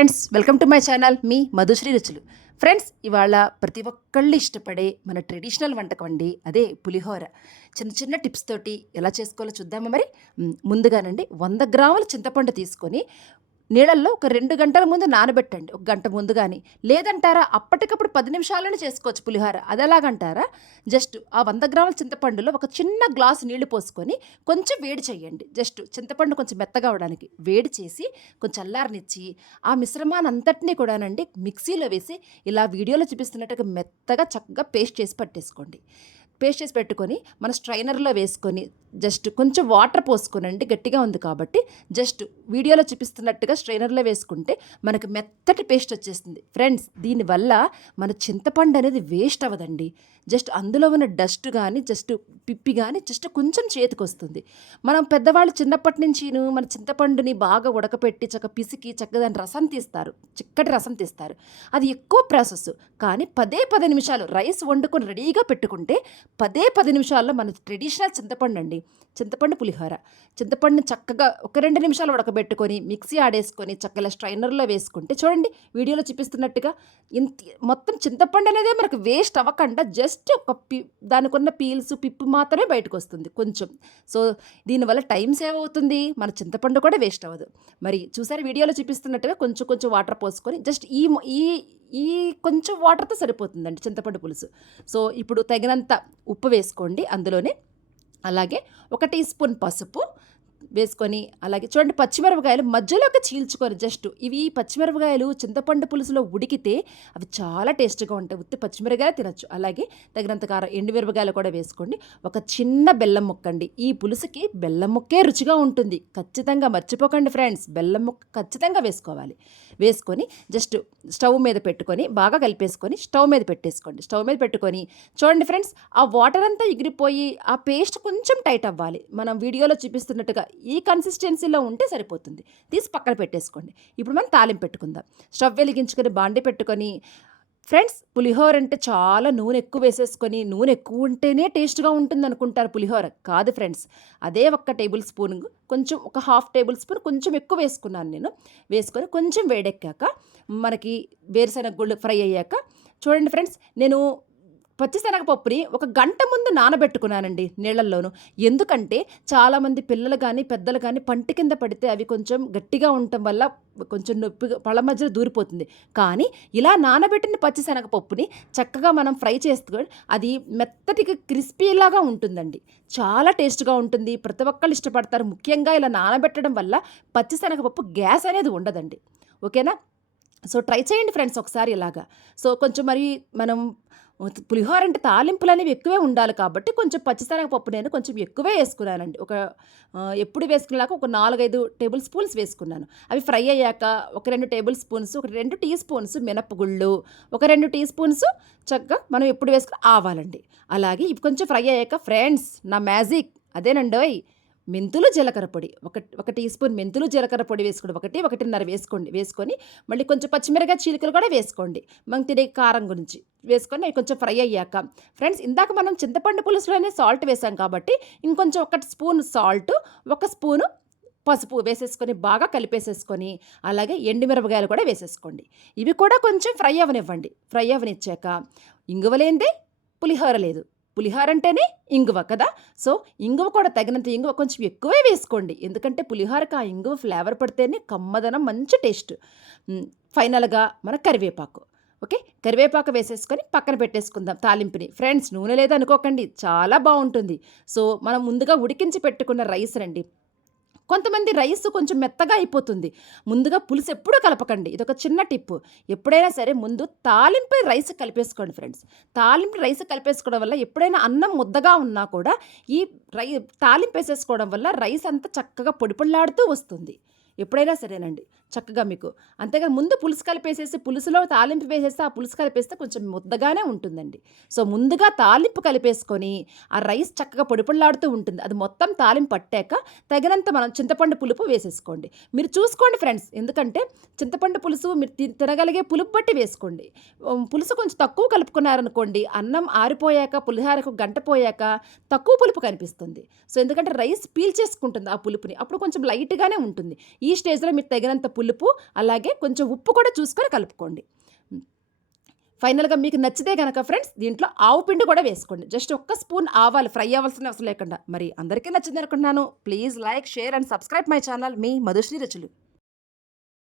Friends, welcome to my channel మీ Madhushri Ruchulu. Friends, ఇవాళ ప్రతి ఒక్కళ్ళు ఇష్టపడే మన ట్రెడిషనల్ వంటకం అండి, అదే పులిహోర. చిన్న చిన్న టిప్స్ తోటి ఎలా చేసుకోవాలో చూద్దామా మరి. ముందుగానండి 100 గ్రాముల చింతపండు తీసుకొని నీళ్ళల్లో ఒక 2 గంటల ముందు నానబెట్టండి. ఒక గంట ముందు గాని. లేదంటారా అప్పటికప్పుడు 10 నిమిషాల్లోనే చేసుకోవచ్చు పులిహోర. అదెలాగంటారా, జస్ట్ ఆ 100 గ్రాముల చింతపండులో ఒక చిన్న గ్లాసు నీళ్లు పోసుకొని కొంచెం వేడి చేయండి. జస్ట్ చింతపండు కొంచెం మెత్తగా అవ్వడానికి వేడి చేసి కొంచెం చల్లారనిచ్చి ఆ మిశ్రమాన్నంతటినీ కూడానండి మిక్సీలో వేసి ఇలా వీడియోలో చూపిస్తున్నట్టుగా మెత్తగా చక్కగా పేస్ట్ చేసి పట్టేసుకోండి. పేస్ట్ చేసి పెట్టుకొని మన స్ట్రైనర్లో వేసుకొని జస్ట్ కొంచెం వాటర్ పోసుకోనండి, గట్టిగా ఉంది కాబట్టి జస్ట్ వీడియోలో చూపిస్తున్నట్టుగా స్ట్రైనర్లో వేసుకుంటే మనకు మెత్తటి పేస్ట్ వచ్చేస్తుంది. ఫ్రెండ్స్, దీనివల్ల మన చింతపండు అనేది వేస్ట్ అవ్వదండి. జస్ట్ అందులో ఉన్న డస్ట్ కానీ జస్ట్ పిప్పి కానీ జస్ట్ కొంచెం చేతికి వస్తుంది. మనం పెద్దవాళ్ళు చిన్నప్పటి నుంచి మన చింతపండుని బాగా ఉడకపెట్టి పిసికి చక్కగా దాని రసం తీస్తారు, చిక్కటి రసం తీస్తారు. అది ఎక్కువ ప్రాసెస్. కానీ 10 నిమిషాలు రైస్ వండుకొని రెడీగా పెట్టుకుంటే 10 నిమిషాల్లో మన ట్రెడిషనల్ చింతపండు అండి, చింతపండు పులిహోర. చింతపండుని చక్కగా ఒక 2 నిమిషాలు ఉడకబెట్టుకొని మిక్సీ ఆడేసుకొని చక్కగా స్ట్రైనర్లో వేసుకుంటే చూడండి వీడియోలో చూపిస్తున్నట్టుగా ఇంత మొత్తం చింతపండు అనేది మనకు వేస్ట్ అవ్వకుండా జస్ట్ ఒక దానికి ఉన్న పీల్స్ పిప్పు మాత్రమే బయటకు వస్తుంది కొంచెం. సో దీనివల్ల టైం సేవ్ అవుతుంది, మన చింతపండు కూడా వేస్ట్ అవ్వదు. మరి చూసారు వీడియోలో చూపిస్తున్నట్టుగా కొంచెం కొంచెం వాటర్ పోసుకొని జస్ట్ ఈ ఈ ఈ కొంచెం వాటర్తో సరిపోతుందండి చింతపండు పులుసు. సో ఇప్పుడు తగినంత ఉప్పు వేసుకోండి అందులోనే. అలాగే 1 టీ స్పూన్ పసుపు వేసుకొని, అలాగే చూడండి పచ్చిమిరపకాయలు మధ్యలోకి చీల్చుకొని జస్ట్ ఇవి పచ్చిమిరపకాయలు చింతపండు పులుసులో ఉడికితే అవి చాలా టేస్ట్గా ఉంటాయి. ఉత్తి పచ్చిమిరపకాయలు తినచ్చు. అలాగే తగినంత కారం ఎండుమిరపకాయలు కూడా వేసుకోండి. ఒక చిన్న బెల్లం ముక్కండి. ఈ పులుసుకి బెల్లం ముక్కే రుచిగా ఉంటుంది. ఖచ్చితంగా మర్చిపోకండి ఫ్రెండ్స్, బెల్లం ముక్క ఖచ్చితంగా వేసుకోవాలి. వేసుకొని జస్ట్ స్టవ్ మీద పెట్టుకొని బాగా కలిపేసుకొని స్టవ్ మీద పెట్టేసుకోండి. స్టవ్ మీద పెట్టుకొని చూడండి ఫ్రెండ్స్, ఆ వాటర్ అంతా ఎగిరిపోయి ఆ పేస్ట్ కొంచెం టైట్ అవ్వాలి. మనం వీడియోలో చూపిస్తున్నట్టుగా ఈ కన్సిస్టెన్సీలో ఉంటే సరిపోతుంది. తీసి పక్కన పెట్టేసుకోండి. ఇప్పుడు మనం తాలింపు పెట్టుకుందాం. స్టవ్ వెలిగించుకొని బాండి పెట్టుకొని ఫ్రెండ్స్, పులిహోర అంటే చాలా నూనె ఎక్కువ వేసేసుకొని నూనె ఎక్కువ ఉంటేనే టేస్ట్గా ఉంటుంది అనుకుంటారు. పులిహోర కాదు ఫ్రెండ్స్. అదే 1 టేబుల్ స్పూన్ కొంచెం ఒక 1/2 టేబుల్ స్పూన్ కొంచెం ఎక్కువ వేసుకున్నాను నేను. వేసుకొని కొంచెం వేడెక్కాక మనకి వేరుశనగ గుళ్ళు ఫ్రై అయ్యాక చూడండి ఫ్రెండ్స్, నేను పచ్చిశనగపప్పుని ఒక గంట ముందు నానబెట్టుకున్నానండి నీళ్ళల్లోనూ. ఎందుకంటే చాలామంది పిల్లలు కానీ పెద్దలు కానీ పంటి కింద పడితే అవి కొంచెం గట్టిగా ఉండటం వల్ల కొంచెం నొప్పిగా పళ్ళ మధ్యలో దూరిపోతుంది. కానీ ఇలా నానబెట్టిన పచ్చిశనగపప్పుని చక్కగా మనం ఫ్రై చేసుకొని అది మెత్తటికి క్రిస్పీలాగా ఉంటుందండి. చాలా టేస్ట్గా ఉంటుంది. ప్రతి ఒక్కళ్ళు ఇష్టపడతారు. ముఖ్యంగా ఇలా నానబెట్టడం వల్ల పచ్చిశనగపప్పు గ్యాస్ అనేది ఉండదండి. ఓకేనా? సో ట్రై చేయండి ఫ్రెండ్స్ ఒకసారి ఇలాగా. సో కొంచెం మరి మనం పులిహోర అంటే తాలింపులు అనేవి ఎక్కువే ఉండాలి కాబట్టి కొంచెం పచ్చిశనగపప్పు నేను కొంచెం ఎక్కువే వేసుకున్నానండి. ఎప్పుడు వేసుకునేలాగా ఒక 4-5 టేబుల్ స్పూన్స్ వేసుకున్నాను. అవి ఫ్రై అయ్యాక ఒక 2 టేబుల్ స్పూన్స్, ఒక 2 టీ స్పూన్స్ మినపగుళ్ళు, ఒక 2 టీ స్పూన్స్ చక్కగా మనం ఎప్పుడు వేసుకుని ఆవాలండి. అలాగే ఇవి కొంచెం ఫ్రై అయ్యాక ఫ్రెండ్స్, నా మ్యాజిక్ అదేనండోయ్, మెంతులు జీలకర్ర పొడి ఒక టీ స్పూన్ మెంతులు జీలకర్ర పొడి వేసుకోండి. 1-1.5 వేసుకోండి. వేసుకొని మళ్ళీ కొంచెం పచ్చిమిరపకాయ చీలికలు కూడా వేసుకోండి, మనం తినే కారం గురించి వేసుకొని అవి కొంచెం ఫ్రై అయ్యాక ఫ్రెండ్స్, ఇందాక మనం చింతపండు పులుసులోనే సాల్ట్ వేసాం కాబట్టి ఇంకొంచెం 1 స్పూన్ సాల్ట్, 1 స్పూను పసుపు వేసేసుకొని బాగా కలిపేసేసుకొని అలాగే ఎండుమిరపకాయలు కూడా వేసేసుకోండి. ఇవి కూడా కొంచెం ఫ్రై అవ్వనివ్వండి. ఫ్రై అవ్వనిచ్చాక ఇంగువ లేనిదే పులిహోర లేదు. పులిహోర అంటేనే ఇంగువ కదా. సో ఇంగువ కూడా తగినంత ఇంగువ కొంచెం ఎక్కువే వేసుకోండి. ఎందుకంటే పులిహోరకి ఆ ఇంగువ ఫ్లేవర్ పడితేనే కమ్మదనం, మంచి టేస్ట్. ఫైనల్గా మన కరివేపాకు. ఓకే, కరివేపాకు వేసేసుకొని పక్కన పెట్టేసుకుందాం తాలింపుని. ఫ్రెండ్స్, నూనె లేదనుకోకండి, చాలా బాగుంటుంది. సో మనం ముందుగా ఉడికించి పెట్టుకున్న రైస్ రండి. కొంతమంది రైస్ కొంచెం మెత్తగా అయిపోతుంది. ముందుగా పులుసు ఎప్పుడూ కలపకండి. ఇదొక చిన్న టిప్పు. ఎప్పుడైనా సరే ముందు తాలింపు రైస్ కలిపేసుకోండి ఫ్రెండ్స్. తాలింపు రైస్ కలిపేసుకోవడం వల్ల ఎప్పుడైనా అన్నం ముద్దగా ఉన్నా కూడా ఈ తాలింపు వేసేసుకోవడం వల్ల రైస్ అంతా చక్కగా పొడిపొడిలాడుతూ వస్తుంది. ఎప్పుడైనా సరేనండి చక్కగా మీకు. అంతేగాని ముందు పులుసు కలిపేసేసి పులుసులో తాలింపు వేసేస్తే ఆ పులుసు కలిపేస్తే కొంచెం ముద్దగానే ఉంటుందండి. సో ముందుగా తాలింపు కలిపేసుకొని ఆ రైస్ చక్కగా పొడిపొడిలాడుతూ ఉంటుంది. అది మొత్తం తాలింపు పట్టాక తగినంత మనం చింతపండు పులుపు వేసేసుకోండి. మీరు చూసుకోండి ఫ్రెండ్స్, ఎందుకంటే చింతపండు పులుసు మీరు తినగలిగే పులుపు బట్టి వేసుకోండి. పులుసు కొంచెం తక్కువ కలుపుకున్నారనుకోండి, అన్నం ఆరిపోయాక పులిహోరకు గంట పోయాక తక్కువ పులుపు కనిపిస్తుంది. సో ఎందుకంటే రైస్ పీల్ చేసుకుంటుంది ఆ పులుపుని, అప్పుడు కొంచెం లైట్గానే ఉంటుంది. ఈ స్టేజ్లో మీరు తగినంత పులుపు, అలాగే కొంచెం ఉప్పు కూడా చూసుకొని కలుపుకోండి. ఫైనల్‌గా మీకు నచ్చితే గనక ఫ్రెండ్స్ దీంట్లో ఆవు పిండి కూడా వేసుకోండి. జస్ట్ ఒక్క స్పూన్ ఆవాలు ఫ్రై అవ్వాల్సిన అవసరం లేకుండా. మరి అందరికీ నచ్చిందనుకుంటున్నాను. Please like, share and subscribe my channel మీ మధుశ్రీ రుచులు.